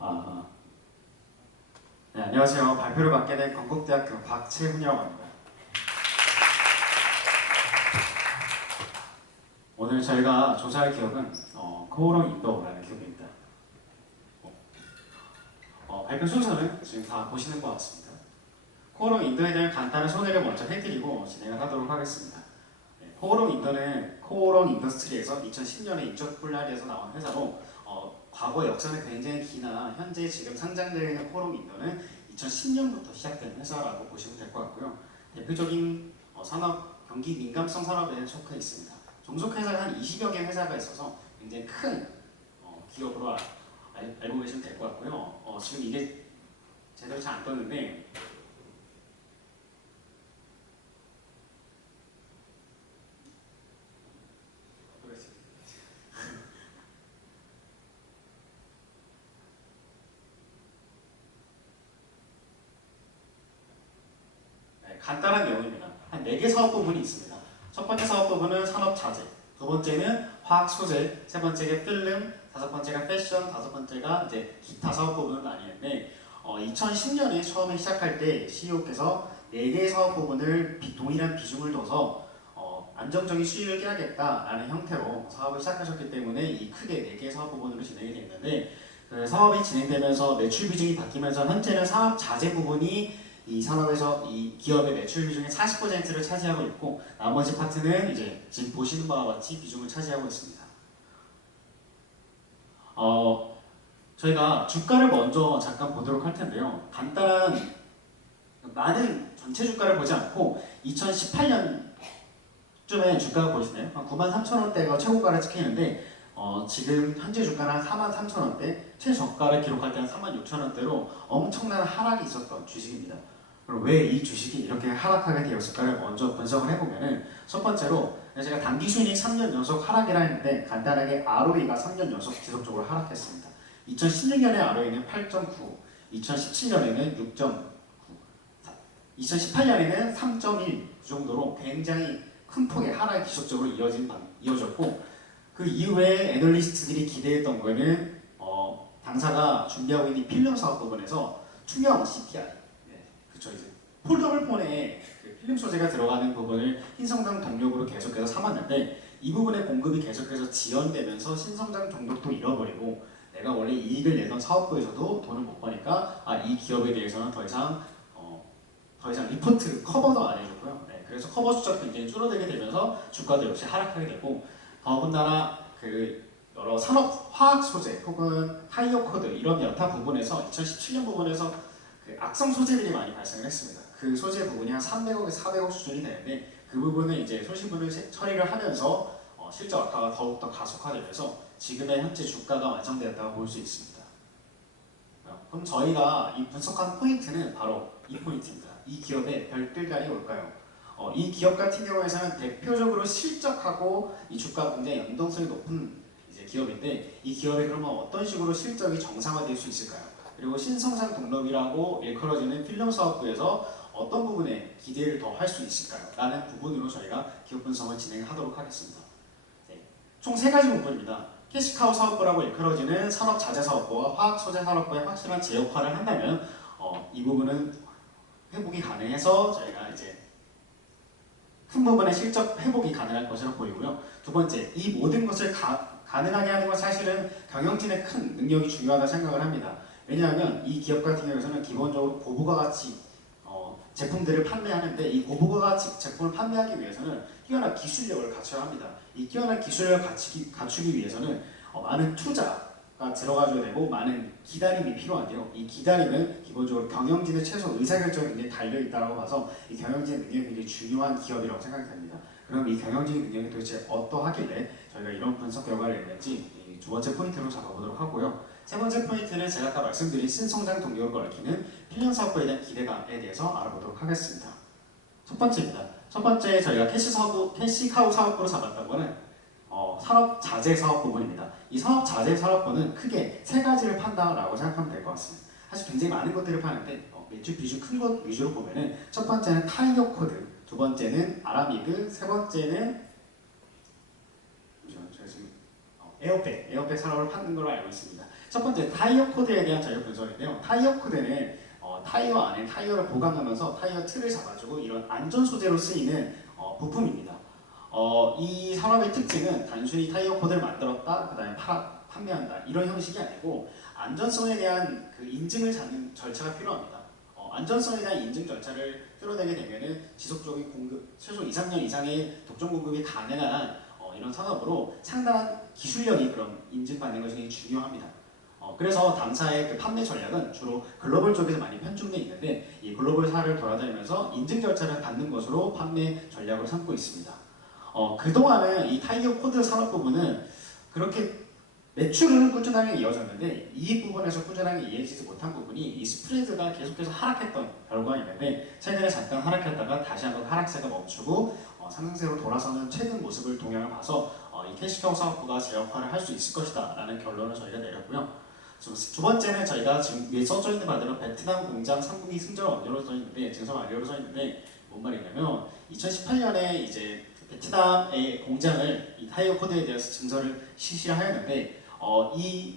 아, 네, 안녕하세요. 발표를 맡게 된 건국대학교 박채훈이라고 합니다. 오늘 저희가 조사할 기업은 코오롱 인도라는 기업입니다. 발표 순서는 지금 다 보시는 것 같습니다. 코오롱 인도에 대한 간단한 소개를 먼저 해드리고 진행을 하도록 하겠습니다. 네, 코오롱 인도는 코오롱 인더스트리에서 2010년에 인적 분할에서 나온 회사로 과거 역사는 굉장히 기나 현재 지금 상장되어 있는 코오롱 인도는 2010년부터 시작된 회사라고 보시면 될 것 같고요. 대표적인 산업, 경기 민감성 산업에 속해 있습니다. 종속회사가 한 20여 개 회사가 있어서 굉장히 큰 기업으로 알고 계시면 될 것 같고요. 지금 이게 제대로 잘 안 떴는데 네, 간단한 내용입니다. 한 4개 사업 부분이 있습니다. 첫 번째 사업 부분은 산업 자재, 두 번째는 화학 소재, 세 번째가 필름, 다섯 번째가 패션, 다섯 번째가 이제 기타 사업 부분을 나뉘는데 2010년에 처음에 시작할 때 CEO께서 4개의 사업 부분을 동일한 비중을 둬서 안정적인 수익을 깨야겠다라는 형태로 사업을 시작하셨기 때문에 이 크게 4개의 사업 부분으로 진행이 됐는데 그 사업이 진행되면서 매출 비중이 바뀌면서 현재는 산업 자재 부분이 이 산업에서 이 기업의 매출 비중의 40%를 차지하고 있고 나머지 파트는 이제 지금 보시는 바와 같이 비중을 차지하고 있습니다. 저희가 주가를 먼저 잠깐 보도록 할 텐데요. 간단한 많은 전체 주가를 보지 않고 2018년쯤에 주가가 보이시나요? 한 93,000원대가 최고가를 찍히는데 지금 현재 주가는 한 43,000원대, 최저가를 기록할 때는 36,000원대로 엄청난 하락이 있었던 주식입니다. 그럼 왜 이 주식이 이렇게 하락하게 되었을까를 먼저 분석을 해보면은 첫 번째로 제가 단기 순이익 3년 연속 하락이라 했는데 간단하게 ROE가 3년 연속 지속적으로 하락했습니다. 2016년에 ROE는 8.9, 2017년에는 6.9, 2018년에는 3.1 정도로 굉장히 큰 폭의 하락이 지속적으로 이어졌고 그 이후에 애널리스트들이 기대했던 거는 당사가 준비하고 있는 필름 사업 부분에서 투명 CPI, 그쵸 이제 폴더블 폰에 그 필름 소재가 들어가는 부분을 신성장 동력으로 계속해서 삼았는데 이 부분의 공급이 계속해서 지연되면서 신성장 동력도 잃어버리고 내가 원래 이익을 내던 사업부에서도 돈을 못 버니까 이 기업에 대해서는 더 이상 리포트 커버도 안 해줬고요. 네, 그래서 커버 숫자도 굉장히 줄어들게 되면서 주가도 역시 하락하게 되고 더군다나 그 여러 산업 화학 소재 혹은 타이어 코드 이런 여타 부분에서 2017년 부분에서 그 악성 소재들이 많이 발생을 했습니다. 그 소재 부분이 한 300억에서 400억 수준이 되는데 그 부분은 이제 손실분을 처리를 하면서 실적 악화가 더욱더 가속화되면서 지금의 현재 주가가 완성되었다고 볼 수 있습니다. 그럼 저희가 이 분석한 포인트는 바로 이 포인트입니다. 이 기업의 별들달이 뭘까요? 이 기업 같은 경우에는 대표적으로 실적하고 이 주가 굉장히 연동성이 높은 이제 기업인데 이 기업이 그러면 어떤 식으로 실적이 정상화될 수 있을까요? 그리고 신성장 동력이라고 일컬어지는 필름 사업부에서 어떤 부분에 기대를 더 할 수 있을까요? 라는 부분으로 저희가 기업 분석을 진행하도록 하겠습니다. 네. 총 3가지 부분입니다. 캐시카우 사업부라고 일컬어지는 산업 자재 사업부와 화학 소재 사업부의 확실한 재역화를 한다면 이 부분은 회복이 가능해서 저희가 이제 큰 부분의 실적 회복이 가능할 것으로 보이고요. 두 번째, 이 모든 것을 가능하게 하는 건 사실은 경영진의 큰 능력이 중요하다고 생각을 합니다. 왜냐하면 이 기업 같은 경우에는 기본적으로 고부가 가치 제품들을 판매하는데 이 고부가 가치 제품을 판매하기 위해서는 뛰어난 기술력을 갖춰야 합니다. 이 뛰어난 기술력을 갖추기 위해서는 많은 투자가 들어가줘야 되고 많은 기다림이 필요한데요. 이 기다림은 기본적으로 경영진의 최소 의사결정에 굉장히 달려있다고 봐서 이 경영진의 능력이 굉장히 중요한 기업이라고 생각이 됩니다. 그럼 이 경영진의 능력이 도대체 어떠하길래 저희가 이런 분석 결과를 냈는지 두 번째 포인트로 잡아보도록 하고요. 세 번째 포인트는 제가 아까 말씀드린 신성장 동력을 얽히는 필름 사업부에 대한 기대감에 대해서 알아보도록 하겠습니다. 첫 번째입니다. 첫 번째 저희가 캐시카우 사업부로 잡았던 거는 산업 자재 사업 부분입니다. 이 산업 자재 사업부는 크게 3가지를 판다라고 생각하면 될 것 같습니다. 사실 굉장히 많은 것들을 파는데 매출 비중 큰 것 위주로 보면은 첫 번째는 타이어 코드, 두 번째는 아라미드, 세 번째는 에어백 산업을 파는 걸로 알고 있습니다. 첫 번째 타이어 코드에 대한 저희 분석인데요. 타이어 코드는 타이어 안에 타이어를 보강하면서 타이어 틀을 잡아주고 이런 안전 소재로 쓰이는 부품입니다. 이 산업의 특징은 단순히 타이어 코드를 만들었다, 그다음에 판매한다 이런 형식이 아니고 안전성에 대한 그 인증을 잡는 절차가 필요합니다. 안전성에 대한 인증 절차를 뚫어내게 되면은 지속적인 공급, 최소 2, 3년 이상의 독점 공급이 가능한 이런 산업으로 상당한 기술력이 그럼 인증받는 것이 굉장히 중요합니다. 그래서 당사의 그 판매 전략은 주로 글로벌 쪽에서 많이 편중되어 있는데 이 글로벌사를 돌아다니면서 인증 절차를 받는 것으로 판매 전략을 삼고 있습니다. 그동안은 이 타이어 코드 산업 부분은 그렇게 매출은 꾸준하게 이어졌는데 이익 부분에서 꾸준하게 이어지지 못한 부분이 이 스프레드가 계속해서 하락했던 결과가 있는데 최근에 잠깐 하락했다가 다시 한번 하락세가 멈추고 상승세로 돌아서는 최근 모습을 동향을 봐서 이 캐시카우 사업부가 재역할을 할 수 있을 것이다 라는 결론을 저희가 내렸고요. 두 번째는 저희가 지금 위에 써져 있는 바대로 베트남 공장 3분기 승전 완료로 써 있는데 증설 완료로 써 있는데 뭔 말이냐면 2018년에 이제 베트남의 공장을 이 타이어 코드에 대해서 증설을 실시하였는데 이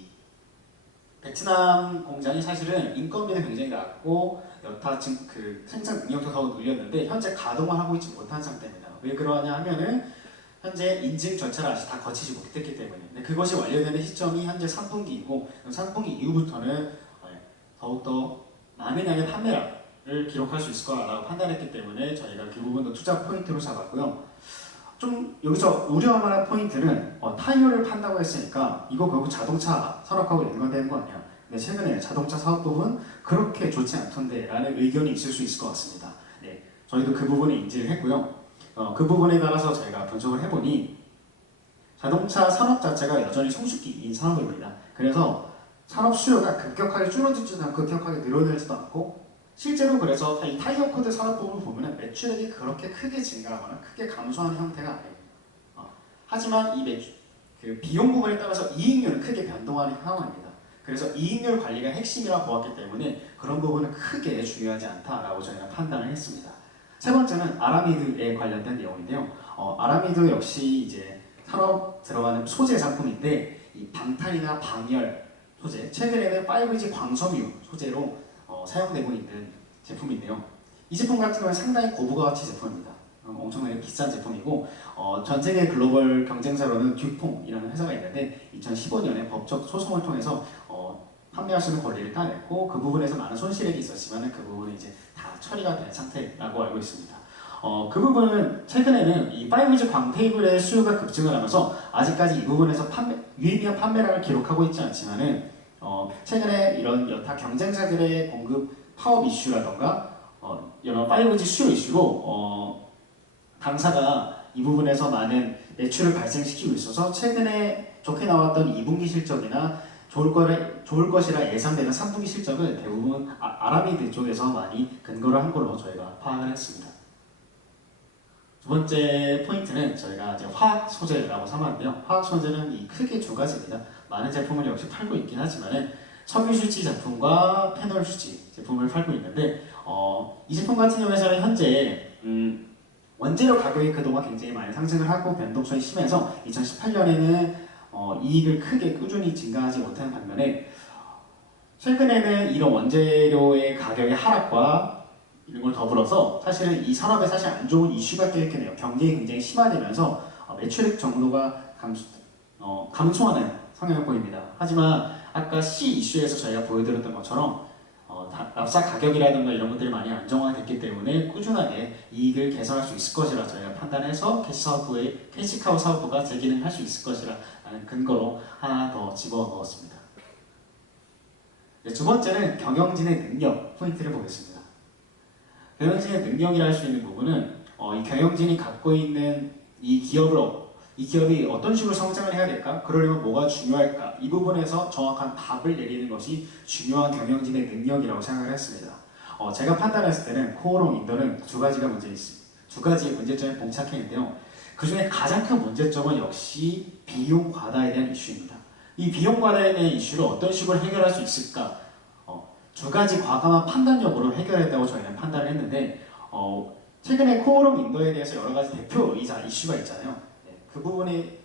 베트남 공장이 사실은 인건비는 굉장히 낮고 여타 그 생산 능력도 더욱 늘렸는데 현재 가동을 하고 있지 못한 상태입니다. 왜 그러냐 하면은 현재 인증 절차를 아직 다 거치지 못했기 때문에. 근데 그것이 완료되는 시점이 현재 3분기이고 3분기 이후부터는 더욱더 많은 양의 판매량을 기록할 수 있을 거라고 판단했기 때문에 저희가 그 부분도 투자 포인트로 잡았고요. 좀 여기서 우려할 만한 포인트는 타이어를 판다고 했으니까 이거 결국 자동차 산업하고 연관되는 거 아니야. 근데 최근에 자동차 사업 부분 그렇게 좋지 않던데 라는 의견이 있을 수 있을 것 같습니다. 네, 저희도 그 부분에 인지를 했고요. 그 부분에 따라서 저희가 분석을 해보니 자동차 산업 자체가 여전히 성숙기인 산업입니다. 그래서 산업 수요가 급격하게 줄어들지도 않고 급격하게 늘어나지도 않고 실제로 그래서 이 타이어 코드 산업 부분을 보면 매출액이 그렇게 크게 증가하거나 크게 감소하는 형태가 아닙니다. 하지만 이 그 비용 부분에 따라서 이익률은 크게 변동하는 상황입니다. 그래서 이익률 관리가 핵심이라고 보았기 때문에 그런 부분은 크게 중요하지 않다라고 저희가 판단을 했습니다. 세 번째는 아라미드에 관련된 내용인데요. 아라미드 역시 이제 산업 들어가는 소재 상품인데 이 방탄이나 방열 소재, 최근에는 5G 광섬유 소재로 사용되고 있는 제품인데요. 이 제품 같은 경우는 상당히 고부가가치 제품입니다. 엄청나게 비싼 제품이고 전 세계 글로벌 경쟁사로는 듀퐁이라는 회사가 있는데 2015년에 법적 소송을 통해서 판매할 수 있는 권리를 따냈고 그 부분에서 많은 손실액이 있었지만 그 부분은 이제 다 처리가 된 상태라고 알고 있습니다. 그 부분은 최근에는 이 5G 광테이블의 수요가 급증을 하면서 아직까지 이 부분에서 유의미한 판매량을 기록하고 있지 않지만은 최근에 이런 여타 경쟁사들의 공급 파업 이슈라던가 이런 5G 수요 이슈로 당사가 이 부분에서 많은 매출을 발생시키고 있어서 최근에 좋게 나왔던 2분기 실적이나 좋을 것이라 예상되는 3분기 실적을 대부분 아라미드 쪽에서 많이 근거를 한 걸로 저희가 파악을 했습니다. 두 번째 포인트는 저희가 이제 화학 소재라고 삼았는데요. 화학 소재는 크게 두 가지입니다. 많은 제품을 역시 팔고 있긴 하지만은 석유 수지 제품과 페놀 수지 제품을 팔고 있는데 이 제품 같은 경우에는 현재 원재료 가격이 그동안 굉장히 많이 상승을 하고 변동성이 심해서 2018년에는 이익을 크게 꾸준히 증가하지 못하는 반면에 최근에는 이런 원재료의 가격의 하락과 이런 걸 더불어서 사실은 이 산업에 사실 안 좋은 이슈가 껴있겠네요. 경쟁이 굉장히 심화되면서 매출액 정도가 감소하는 성향을 보입니다. 하지만 아까 C 이슈에서 저희가 보여드렸던 것처럼 납사 가격이라든가 이런 것들이 많이 안정화됐기 때문에 꾸준하게 이익을 개선할 수 있을 것이라 저희가 판단해서 캐시카우 사업부가 재기능할 수 있을 것이라는 근거로 하나 더 집어 넣었습니다. 두 번째는 경영진의 능력 포인트를 보겠습니다. 경영진의 능력이라 할 수 있는 부분은 이 경영진이 갖고 있는 이 기업이 어떤 식으로 성장을 해야 될까? 그러려면 뭐가 중요할까? 이 부분에서 정확한 답을 내리는 것이 중요한 경영진의 능력이라고 생각을 했습니다. 제가 판단했을 때는 코오롱 인더는 두 가지의 문제점에 봉착해 있는데요. 그 중에 가장 큰 문제점은 역시 비용 과다에 대한 이슈입니다. 이 비용 과다에 대한 이슈를 어떤 식으로 해결할 수 있을까? 두 가지 과감한 판단력으로 해결했다고 저희는 판단을 했는데 최근에 코오롱 인더에 대해서 여러 가지 대표이자 이슈가 있잖아요. 그 부분에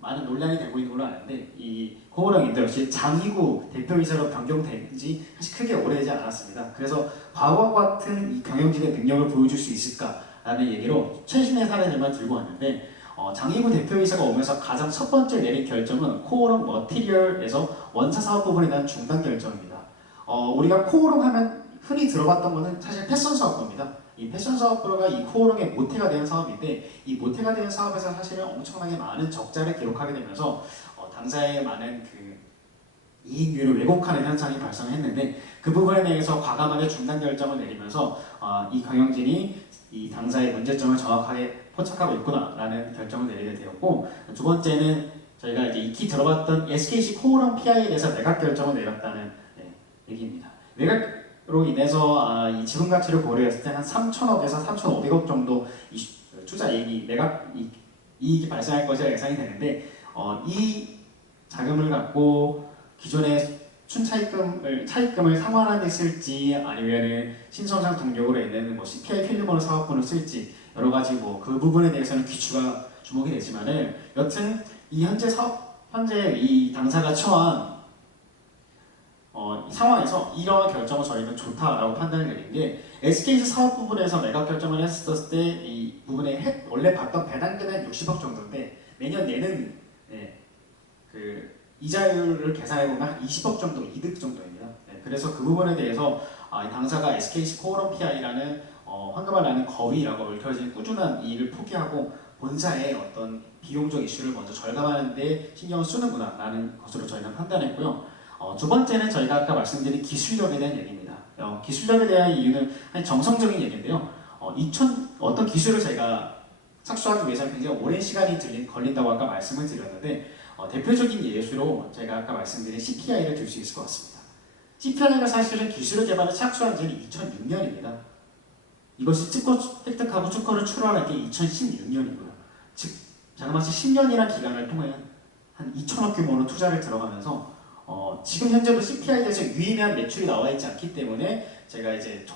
많은 논란이 되고 있는 걸로 아는데 이 코오롱 인도 역시 장이구 대표이사로 변경된 지 사실 크게 오래되지 않았습니다. 그래서 과거와 같은 이 경영진의 능력을 보여줄 수 있을까라는 얘기로 최신의 사례들만 들고 왔는데 장이구 대표이사가 오면서 가장 첫 번째 내린 결정은 코오롱 머티리얼에서 원사 사업 부분에 대한 중단 결정입니다. 우리가 코오롱 하면 흔히 들어봤던 거는 사실 패션 사업부입니다. 이 패션 사업부가 이 코오롱의 모태가 되는 사업인데 이 모태가 되는 사업에서 사실은 엄청나게 많은 적자를 기록하게 되면서 당사의 많은 그 이익률을 왜곡하는 현상이 발생했는데 그 부분에 대해서 과감하게 중단 결정을 내리면서 이 경영진이 이 당사의 문제점을 정확하게 포착하고 있구나라는 결정을 내리게 되었고 두 번째는 저희가 이제 익히 들어봤던 SKC 코오롱 PI에 대해서 매각 결정을 내렸다는 얘기입니다. 매각으로 인해서 이 지분 가치를 고려했을 때 한 3천억에서 3,500억 정도 투자 이익이 매각 이익이 발생할 것이라 예상이 되는데 이 자금을 갖고 기존의 차입금을 상환하는 데 쓸지 아니면은 신성장 동력으로 있는 뭐 CPI 필름으로 사업분을 쓸지 여러 가지 뭐 그 부분에 대해서는 귀추가 주목이 되지만은 여튼 이 현재 이 당사가 처한 이 상황에서 이러한 결정을 저희는 좋다라고 판단을 내린 게 SKC 사업 부분에서 매각 결정을 했었을 때 이 부분에 원래 받던 배당금은 60억 정도인데 매년 내는 그 이자율을 계산해보면 한 20억 정도 이득 정도입니다. 그래서 그 부분에 대해서 당사가 SKC 코오롱 PI라는 황금알 나는 거위라고 얽혀진 꾸준한 이익을 포기하고 본사의 어떤 비용적 이슈를 먼저 절감하는 데 신경을 쓰는구나 라는 것으로 저희는 판단했고요. 두 번째는 저희가 아까 말씀드린 기술력에 대한 얘기입니다. 기술력에 대한 이유는 정성적인 얘기인데요. 어떤 기술을 제가 착수하기 위해서는 굉장히 오랜 시간이 걸린다고 아까 말씀을 드렸는데 대표적인 예시로 제가 아까 말씀드린 CPI를 들 수 있을 것 같습니다. CPI가 사실은 기술을 개발에 착수한 지는 2006년입니다. 이것이 특허 획득하고 특허를 출원한 게 2016년이고요. 즉 자그마치 10년이라는 기간을 통해 한 2천억 규모로 투자를 들어가면서 지금 현재도 CPI에 대해서 유의미한 매출이 나와 있지 않기 때문에 제가 이제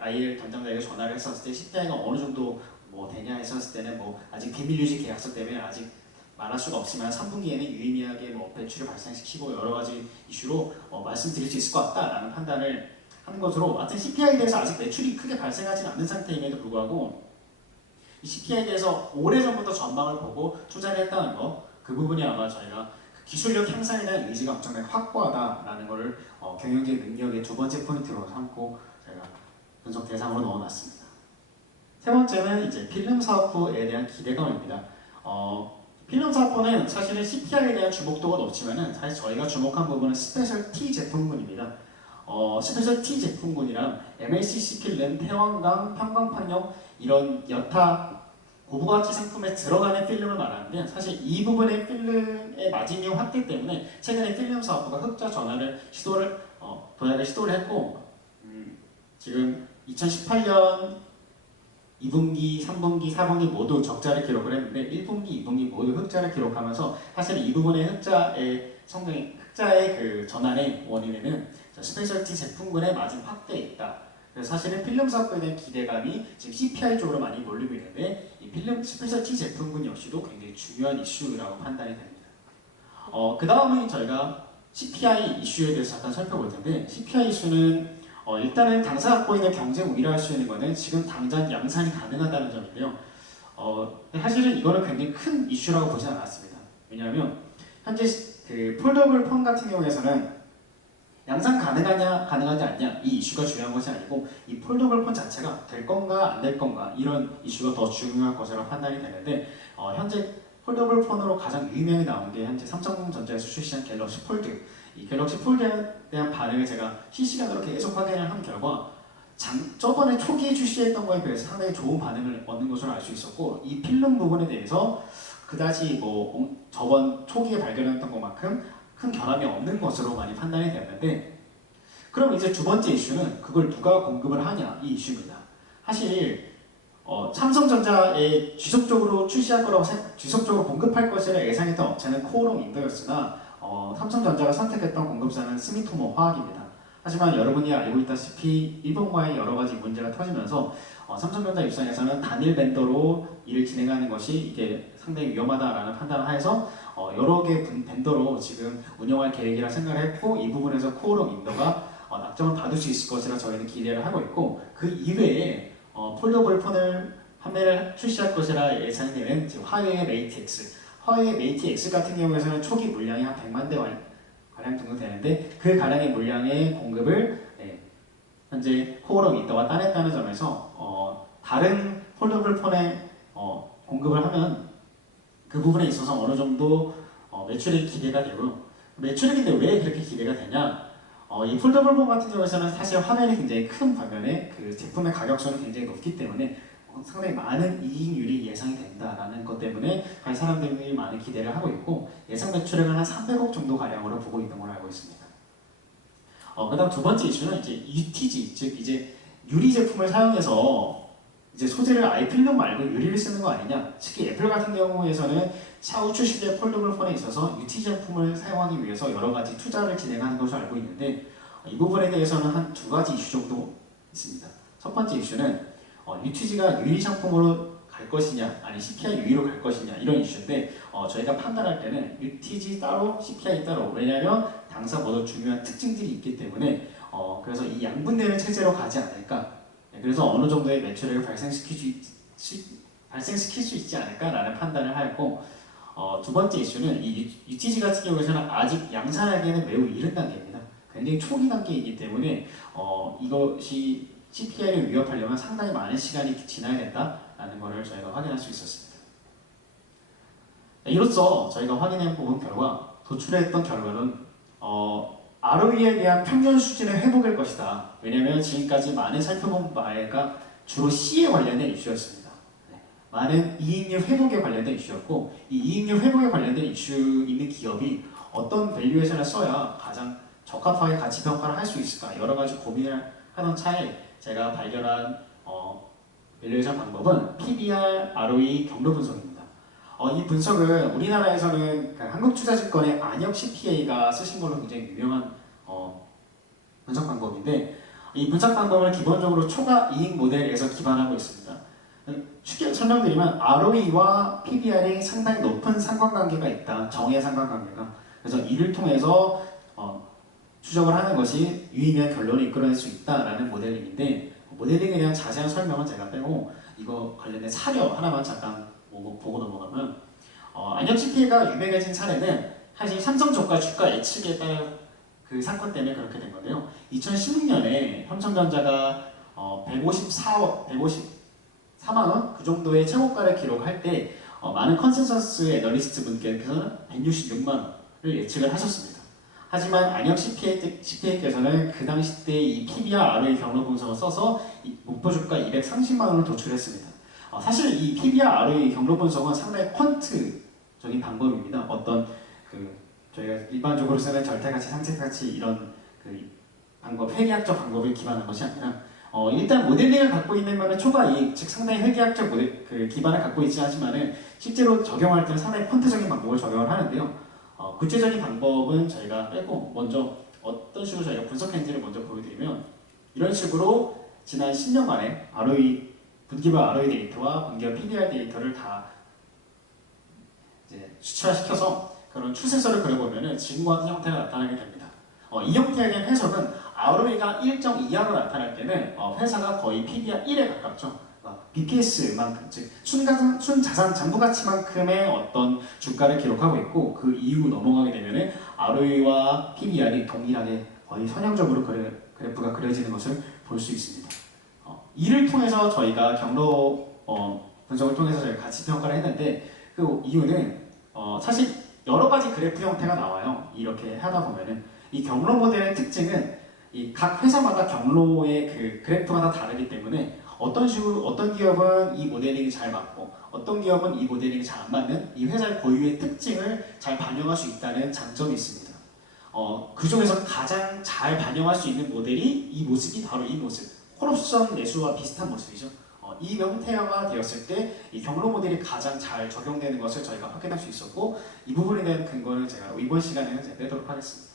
IL 담당자에게 전화를 했었을 때 CPI가 어느 정도 뭐 되냐 했었을 때는 뭐 아직 비밀 유지 계약서 때문에 아직 말할 수가 없지만 3분기에는 유의미하게 뭐 매출을 발생시키고 여러 가지 이슈로 말씀드릴 수 있을 것 같다라는 판단을 하는 것으로 하여튼 CPI에 대해서 아직 매출이 크게 발생하지 않는 상태임에도 불구하고 이 CPI에 대해서 오래전부터 전망을 보고 투자를 했다는 거 그 부분이 아마 저희가 기술력 향상에 대한 의지가 엄청나게 확고하다라는 것을 경영진 능력의 두 번째 포인트로 삼고 제가 분석 대상으로 넣어놨습니다. 세 번째는 이제 필름 사업부에 대한 기대감입니다. 필름 사업부는 사실은 CPI에 대한 주목도가 높지만은 사실 저희가 주목한 부분은 스페셜 T 제품군입니다. 스페셜 T 제품군이랑 MLCC 필름, 태양광, 편광판용 이런 여타 고부가치 상품에 들어가는 필름을 말하는데 사실 이 부분의 필름의 마진율 확대 때문에 최근에 필름 사업부가 흑자 전환을 도약을 시도를 했고 지금 2018년 2분기, 3분기, 4분기 모두 적자를 기록을 했는데 1분기, 2분기 모두 흑자를 기록하면서 사실 이 부분의 흑자의 그 전환의 원인에는 스페셜티 제품군의 마진 확대에 있다. 그래서 사실은 필름 사업부에 대한 기대감이 지금 CPI 쪽으로 많이 몰리고 있는데 이 필름 스페셜티 제품군 역시도 굉장히 중요한 이슈라고 판단이 됩니다. 그 다음에 저희가 CPI 이슈에 대해서 잠깐 살펴볼 텐데 CPI 이슈는 일단은 당사가 갖고 있는 경쟁 우위를 할 수 있는 것은 지금 당장 양산이 가능하다는 점인데요. 사실은 이거는 굉장히 큰 이슈라고 보지 않았습니다. 왜냐하면 현재 그 폴더블 폰 같은 경우에서는 양산 가능하지 않냐 이 이슈가 중요한 것이 아니고 이 폴더블 폰 자체가 될 건가 안 될 건가 이런 이슈가 더 중요한 것으로 판단이 되는데 현재 폴더블 폰으로 가장 유의미하게 나온 게 현재 삼성전자에서 출시한 갤럭시 폴드. 이 갤럭시 폴드에 대한 반응을 제가 실시간으로 계속 확인을 한 결과 저번에 초기에 출시했던 거에 비해서 상당히 좋은 반응을 얻는 것으로 알 수 있었고 이 필름 부분에 대해서 그다지 뭐 저번 초기에 발견했던 것만큼 큰 결함이 없는 것으로 많이 판단이 되었는데 그럼 이제 두 번째 이슈는 그걸 누가 공급을 하냐 이 이슈입니다. 사실 삼성전자에 지속적으로 출시할 거라고 지속적으로 공급할 것이라 예상했던 업체는 코오롱 인도였으나 삼성전자가 선택했던 공급사는 스미토모 화학입니다. 하지만 여러분이 알고 있다시피 일본과의 여러 가지 문제가 터지면서 삼성전자 입장에서는 단일 벤더로 일을 진행하는 것이 이게 상당히 위험하다라는 판단을 하여서 여러 개 벤더로 지금 운영할 계획이라 생각을 했고, 이 부분에서 코오롱 인더가 낙점을 받을 수 있을 것이라 저희는 기대를 하고 있고, 그 이외에 폴더블 폰을 판매를 출시할 것이라 예상되는 화웨이의 메이트 X, 화웨이 메이트 X 같은 경우에는 초기 물량이 한 100만 대 가량 정도 되는데, 그 가량의 물량의 공급을 현재 코오롱 인더가 따냈다는 점에서 다른 폴더블 폰에 공급을 하면 그 부분에 있어서 어느 정도 매출이 기대가 되고요. 매출액인데 왜 그렇게 기대가 되냐? 이 폴더블 폰 같은 경우에는 사실 화면이 굉장히 큰 반면에 그 제품의 가격선은 굉장히 높기 때문에 상당히 많은 이익률이 예상이 된다라는 것 때문에 사람들이 많은 기대를 하고 있고, 예상 매출액은 한 300억 정도 가량으로 보고 있는 걸로 알고 있습니다. 그다음 두 번째 이슈는 이제 UTG, 즉 이제 유리 제품을 사용해서 이제 소재를 아예 필름 말고 유리를 쓰는 거 아니냐. 특히 애플 같은 경우에서는 차후 출시될 폴더블 폰에 있어서 UTG 제품을 사용하기 위해서 여러 가지 투자를 진행하는 것으로 알고 있는데, 이 부분에 대해서는 한 두 가지 이슈 정도 있습니다. 첫 번째 이슈는 UTG가 유리 상품으로 갈 것이냐, 아니 CPI 유리로 갈 것이냐, 이런 이슈인데 저희가 판단할 때는 UTG 따로, CPI 따로, 왜냐하면 당사 모두 중요한 특징들이 있기 때문에 그래서 이 양분되는 체제로 가지 않을까. 그래서 어느 정도의 매출액을 발생시킬 수 있지 않을까라는 판단을 하였고, 두 번째 이슈는 이 UTG 같은 경우에는 아직 양산하기에는 매우 이른 단계입니다. 굉장히 초기 단계이기 때문에 이것이 CPI를 위협하려면 상당히 많은 시간이 지나야 된다라는 것을 저희가 확인할 수 있었습니다. 이로써 저희가 확인해 본 결과, 도출했던 결과는 ROE에 대한 평균 수준의 회복일 것이다. 왜냐하면 지금까지 많은 살펴본 바가 주로 C에 관련된 이슈였습니다. 많은 이익률 회복에 관련된 이슈였고, 이 이익률 회복에 관련된 이슈 있는 기업이 어떤 밸류에이션을 써야 가장 적합하게 가치 평가를 할 수 있을까, 여러 가지 고민을 하던 차에 제가 발견한 밸류에이션 방법은 PBR, ROE 경로 분석입니다. 이 분석은 우리나라에서는 한국투자증권의 안혁 CPA가 쓰신 걸로 굉장히 유명한 분석 방법인데, 이 분석 방법을 기본적으로 초과 이익 모델에서 기반하고 있습니다. 쉽게 설명드리면 ROE와 PBR이 상당히 높은 상관관계가 있다, 정의 상관관계가. 그래서 이를 통해서 추적을 하는 것이 유의미한 결론을 이끌어낼 수 있다라는 모델링인데, 모델링에 대한 자세한 설명은 제가 빼고 이거 관련된 사료 하나만 잠깐 보고 넘어가면, 안혁 CPA가 유명해진 사례는 사실 삼성저가 주가 예측에 따른 그 사건 때문에 그렇게 된 건데요. 2016년에 삼성전자가 154만 원 그 정도의 최고가를 기록할 때 많은 컨센서스 애널리스트 분께서는 166만 원을 예측을 하셨습니다. 하지만 안혁 CPA께서는 그 당시 때 이 PBR ROE 경로 분석을 써서 목표 주가 230만 원을 도출했습니다. 사실 이 PBR ROE 경로 분석은 상당히 퀀트적인 방법입니다. 어떤 저희가 일반적으로 쓰는 절대가치, 상책가치 이런 방법, 회계학적 방법을 기반한 것이 아니라 일단 모델링을 갖고 있는 것은 초과 이익, 즉 상당히 회계학적 기반을 갖고 있지 하지만은 실제로 적용할 때는 상당히 퀀트적인 방법을 적용을 하는데요. 구체적인 방법은 저희가 빼고 먼저 어떤 식으로 저희가 분석했는지를 먼저 보여드리면, 이런 식으로 지난 10년간의 ROE, 분기별 ROE 데이터와 분기별 PBR 데이터를 다 이제 수치화시켜서 그런 추세선을 그려보면 지금과 같은 형태가 나타나게 됩니다. 이 형태에 대한 해석은 ROE가 1점 이하로 나타날 때는 회사가 거의 PBR 1에 가깝죠. BPS만큼, 즉 순자산 장부가치만큼의 어떤 주가를 기록하고 있고, 그 이후 넘어가게 되면 ROE와 PBR이 동일하게 거의 선형적으로 그래프가 그려지는 것을 볼 수 있습니다. 이를 통해서 저희가 경로 분석을 통해서 저희가 가치 평가를 했는데, 그 이유는 사실 여러 가지 그래프 형태가 나와요. 이렇게 하다 보면은 이 경로 모델의 특징은 이 각 회사마다 경로의 그 그래프가 다 다르기 때문에 어떤 기업은 이 모델링이 잘 맞고 어떤 기업은 이 모델링이 잘 안 맞는 이 회사의 고유의 특징을 잘 반영할 수 있다는 장점이 있습니다. 그 중에서 가장 잘 반영할 수 있는 모델이 이 모습이 바로 이 모습, 콜옵션 내수와 비슷한 모습이죠. 이 형태가 되었을 때 이 경로 모델이 가장 잘 적용되는 것을 저희가 확인할 수 있었고, 이 부분에 대한 근거는 제가 이번 시간에는 빼도록 하겠습니다.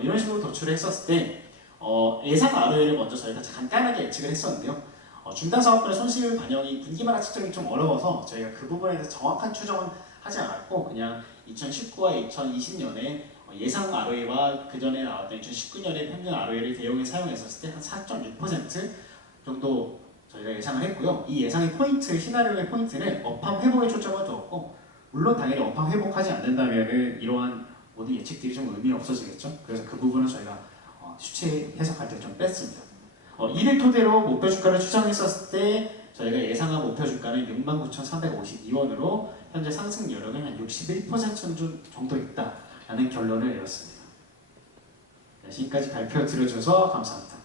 이런 식으로 도출을 했었을 때 예상 ROE를 먼저 저희가 간단하게 예측을 했었는데요. 중단 사업들의 손실 반영이 분기마다 측정이 좀 어려워서 저희가 그 부분에 대해서 정확한 추정은 하지 않았고 그냥 2019와 2020년에 예상 ROE와 그 전에 나왔던 2019년의 평균 ROE를 대용에 사용했었을 때 한 4.6% 정도 저희가 예상을 했고요. 이 예상의 포인트, 시나리오의 포인트는 업황 회복에 초점을 두었고 물론 당연히 업황 회복하지 않는다면 이러한 모든 예측들이 좀 의미 없어지겠죠. 그래서 그 부분은 저희가 수치 해석할 때 좀 뺐습니다. 이를 토대로 목표 주가를 추정했었을 때 저희가 예상한 목표 주가는 69,352원으로 현재 상승 여력은 한 61% 정도 있다라는 결론을 내렸습니다. 네, 지금까지 발표 들어주셔서 감사합니다.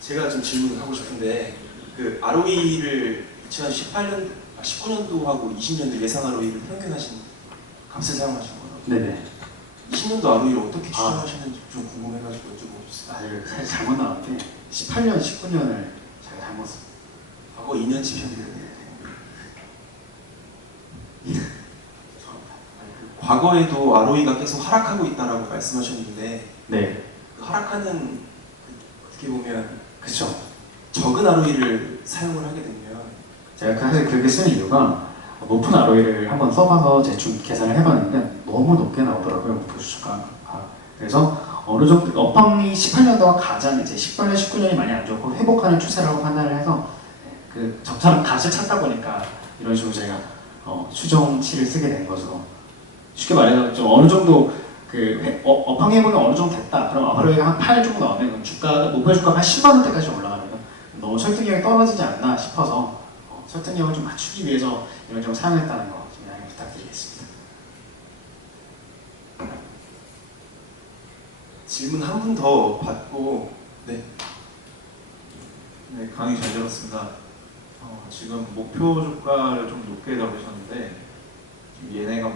제가 좀 질문을 하고 싶은데 그 ROE를 2018년, 19년도하고 20년도 예상 ROE를 평균하신 값을 사용하신 거예요? 네네. 20년도 ROE를 어떻게 추정하시는지 좀 궁금해가지고 여쭤보고 싶어요. 사실 잘못 나왔는데 18년, 19년을 제가 잘못 썼어요. 과거 2년치 평균이네요. 과거에도 ROE가 계속 하락하고 있다라고 말씀하셨는데 네. 그 하락하는 어떻게 보면 그쵸. 적은 ROE를 사용을 하게 되면 제가 사실 그렇게 쓰는 이유가 높은 ROE를 한번 써봐서 대충 계산을 해봤는데 너무 높게 나오더라고요, 목표 주가가. 그래서 어느 정도 업황이 18년도가 가장 이제 18년, 19년이 많이 안 좋고 회복하는 추세라고 판단을 해서 그 적절한 값을 찾다 보니까 이런 식으로 제가 추정치를 쓰게 된 거죠. 쉽게 말해서 좀 어느 정도 그 업황 회복이 어느 정도 됐다. 그럼 ROE가 한 8 정도 나오면 주가 목표 주가가 한 10만 원대까지 올라가면 너무 설득력이 떨어지지 않나 싶어서 설득력을 좀 맞추기 위해서 이런 좀 사용했다는 거 좀 양해 부탁드리겠습니다. 질문 한 분 더 받고 네. 네, 강의 잘 들었습니다. 지금 목표 주가를 좀 높게 잡으셨는데 지금 얘네가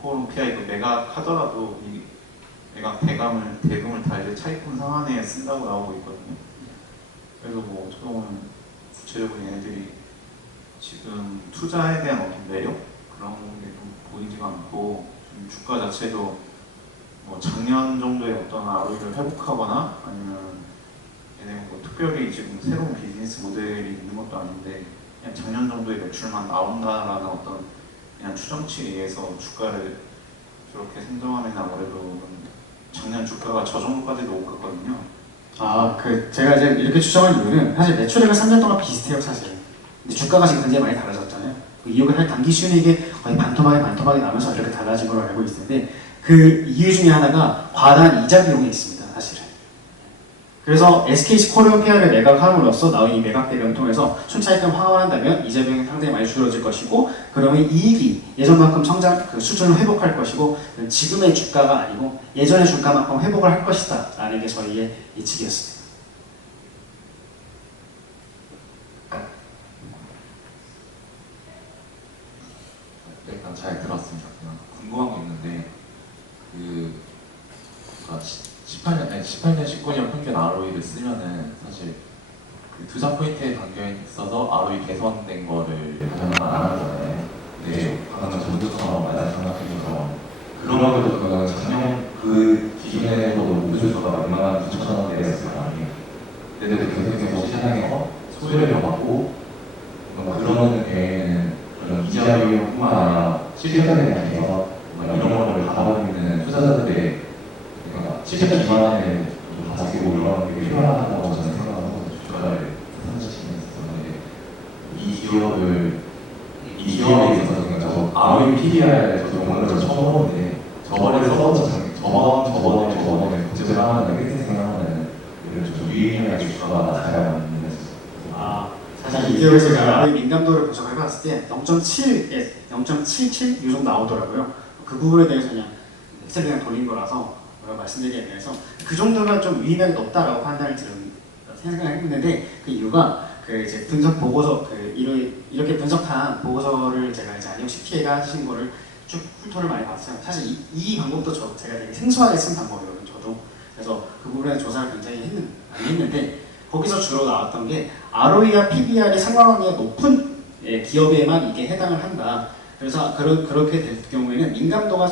코오롱 PI 그 매각 하더라도 이 매각 대금을 다 이제 차입금 상한에 쓴다고 나오고 있거든요. 그래서 뭐 어떻게 보면 구체적으로 얘네들이 지금 투자에 대한 어떤 매력 그런 게 좀 보이지가 않고 좀 주가 자체도 뭐 작년 정도의 어떤 ROE를 회복하거나 아니면 얘네 뭐 특별히 지금 새로운 비즈니스 모델이 있는 것도 아닌데 그냥 작년 정도의 매출만 나온다라는 어떤 그냥 추정치에 의해서 주가를 저렇게 생성하면 아무래도 작년 주가가 저 정도까지도 못 갔거든요. 제가 이제 이렇게 추정한 이유는 사실 매출액은 3년 동안 비슷해요, 사실. 근데 주가가 지금 굉장히 많이 달라졌잖아요. 그 이유가 사실 단기 순이익이 거의 반토막이 나면서 이렇게 달라진 걸로 알고 있는데 그 이유 중에 하나가 과다한 이자 비용이 있습니다, 사실은. 그래서 SKC 코리온 PR을 매각함으로써 나온 이 매각 대금을 통해서 순차익금 환원한다면 이자 비용이 상당히 많이 줄어들 것이고 그러면 이익이 예전만큼 성장 수준을 회복할 것이고 지금의 주가가 아니고 예전의 주가만큼 회복을 할 것이다 라는 게 저희의 예측이었습니다. 네, 일단 잘 들었습니다. 궁금한 게 있는데 그 18년, 19년 평균 ROE를 쓰면은 사실 그 투자 포인트에 담겨 있어서 ROE 개선된 거를 변화 안 하잖아요. 근데 방금 전부처럼 말씀하신 그럼에도 불구하고 작년 그 기준에서도 목표주가가 얼마나 9,000원대 됐을 거 아니에요. 근데도 계속해서 시장에서 소외를 받고 뭔가 그런 데에는 그런 이자 비용뿐만 아니라 실적에 대한 개선 이런 거를 받아들이는 투자자들의 그러니까 실적 기반을 좀 가지고 이런 게 필요하다고 저는 생각하고 주가를 선택시키면서 이 기업에 있어서 그러니까 ROE PBR 저도 오늘 처음 보는데 저번에 어쨌든 하면 이렇게 생각하면 좀 유의미하게 주가가 잘 맞는 사실 이 기업에서 제가 민감도를 분석해봤을 때 0.7에 0.77 이 정도 나오더라고요. 그 부분에 대해서 그냥 엑셀 그냥 돌린 거라서 말씀드리기 위해서 그 정도면 좀 유의미하게 높다라고 판단을 생각을 했는데 그 이유가 그 이제 분석 보고서 이렇게 분석한 보고서를 제가 이제 안녕 CPA가 하신 거를 쭉 훑어를 많이 봤어요. 사실 이 방법도 제가 되게 생소하게 쓴 방법이거든요. 저도 그래서 그 부분에 조사를 굉장히 많이 했는데 거기서 주로 나왔던 게 ROE와 PBR이 상관관계가 높은 기업에만 이게 해당을 한다. 그래서 그렇게 될 경우에는 민감도가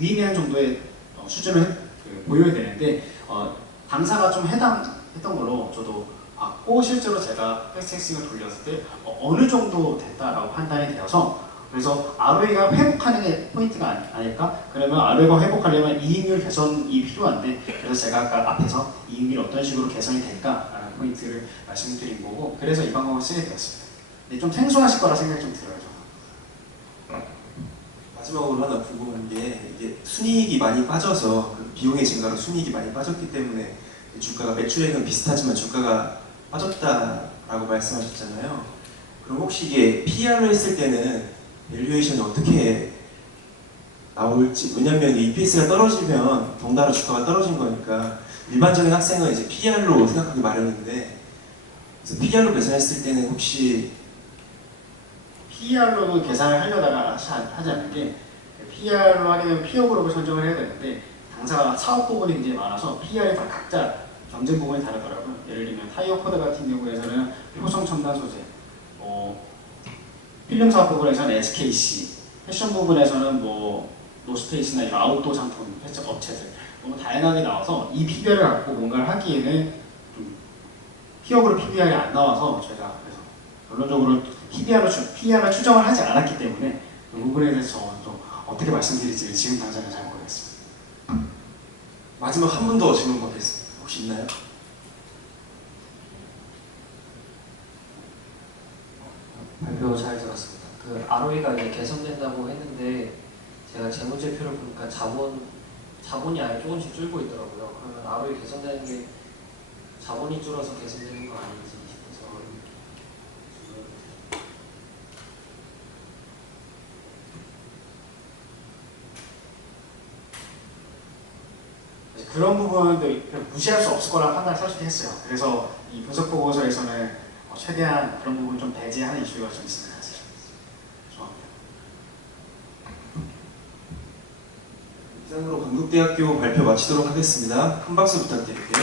유의미한 정도의 수준을 보여야 되는데 당사가 좀 해당했던 걸로 저도 봤고 실제로 제가 팩트체킹을 돌렸을 때 어느 정도 됐다라고 판단이 되어서 그래서 ROE가 회복하는 게 포인트가 아닐까? 그러면 ROE가 회복하려면 이익률 개선이 필요한데 그래서 제가 아까 앞에서 이익률이 어떤 식으로 개선이 될까라는 포인트를 말씀드린 거고 그래서 이 방법을 쓰게 되었습니다. 근데 좀 생소하실 거라 생각이 좀 들어요. 저는. 마지막으로 하나 궁금한 게 이게 순이익이 많이 빠져서 그 비용의 증가로 순이익이 많이 빠졌기 때문에 주가가 매출액은 비슷하지만 주가가 빠졌다라고 말씀하셨잖아요. 그럼 혹시 이게 PER로 했을 때는 밸류에이션이 어떻게 나올지 왜냐면 EPS가 떨어지면 덩달아 주가가 떨어진 거니까 일반적인 학생은 이제 PER로 생각하기 마련인데 그래서 PER로 계산했을 때는 혹시 PER로도 계산을 하려다가 하지 않는 게 PER로 하게 되면 피어 그룹을 선정을 해야 되는데 당사가 사업 부분이 굉장히 많아서 PER이 다 각자 경쟁 부분이 다르더라고요. 예를 들면 타이어 코드 같은 경우에는 효성 첨단 소재, 필름 사업 부분에서는 SKC, 패션 부분에서는 노스페이스나 이런 아웃도어 상품 업체들 너무 다양하게 나와서 이 PBR을 갖고 뭔가를 하기에는 좀 피어그룹 PBR이 안 나와서 제가 그래서 결론적으로 PBR을 추정을 하지 않았기 때문에 그 부분에 대해서 또 어떻게 말씀드릴지 지금 당장은 잘 모르겠습니다. 마지막 한 분 더 질문 받겠습니다. 혹시 있나요? 발표 잘 들었습니다. 그 ROE가 이제 개선된다고 했는데 제가 재무제표를 보니까 자본이 아예 조금씩 줄고 있더라고요. 그러면 ROE 개선되는 게 자본이 줄어서 개선되는 거 아닌지 싶어서 그런 부분도 무시할 수 없을 거라 판단을 사실 했어요. 그래서 이 분석 보고서에서는 최대한 그런 부분 좀 배제하는 이슈가 좀 있습니다. 사실. 죄송합니다. 이상으로 건국대학교 발표 마치도록 하겠습니다. 큰 박수 부탁드릴게요.